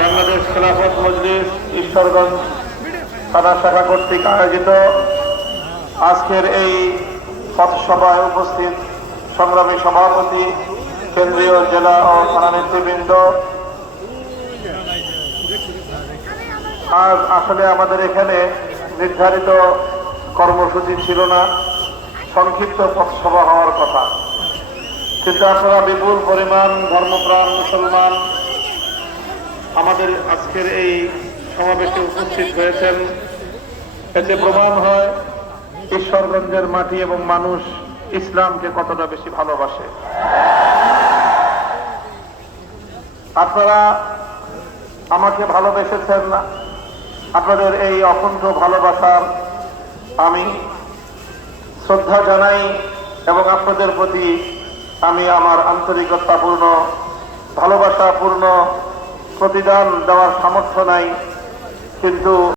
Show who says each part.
Speaker 1: বাংলাদেশ খেলাফত মজলিস, ঈশ্বরগঞ্জ থানা শাখা কর্তৃক আয়োজিত আজকের এই পথসভায় উপস্থিত সংগ্রামী সভাপতি, কেন্দ্রীয় জেলা ও থানা নেতৃবৃন্দ। আজ আসলে আমাদের এখানে নির্ধারিত কর্মসূচি ছিল না, সংক্ষিপ্ত পথসভা হওয়ার কথা। কিন্তু আপনারা বিপুল পরিমাণ ধর্মপ্রাণ মুসলমান আমাদের আজকের এই সমাবেশে উপস্থিত হয়েছেন। এতে প্রমাণ হয় ঈশ্বরগঞ্জের মাটি এবং মানুষ ইসলামকে কতটা বেশি ভালোবাসে। আপনারা আমাকে ভালোবেসেছেন না আপনাদের এই অকুণ্ঠ ভালোবাসার আমি শ্রদ্ধা জানাই এবং আপনাদের প্রতি আমি আমার আন্তরিকতাপূর্ণ ভালোবাসাপূর্ণ প্রতিদান দেওয়ার সামর্থ্য নাই কিন্তু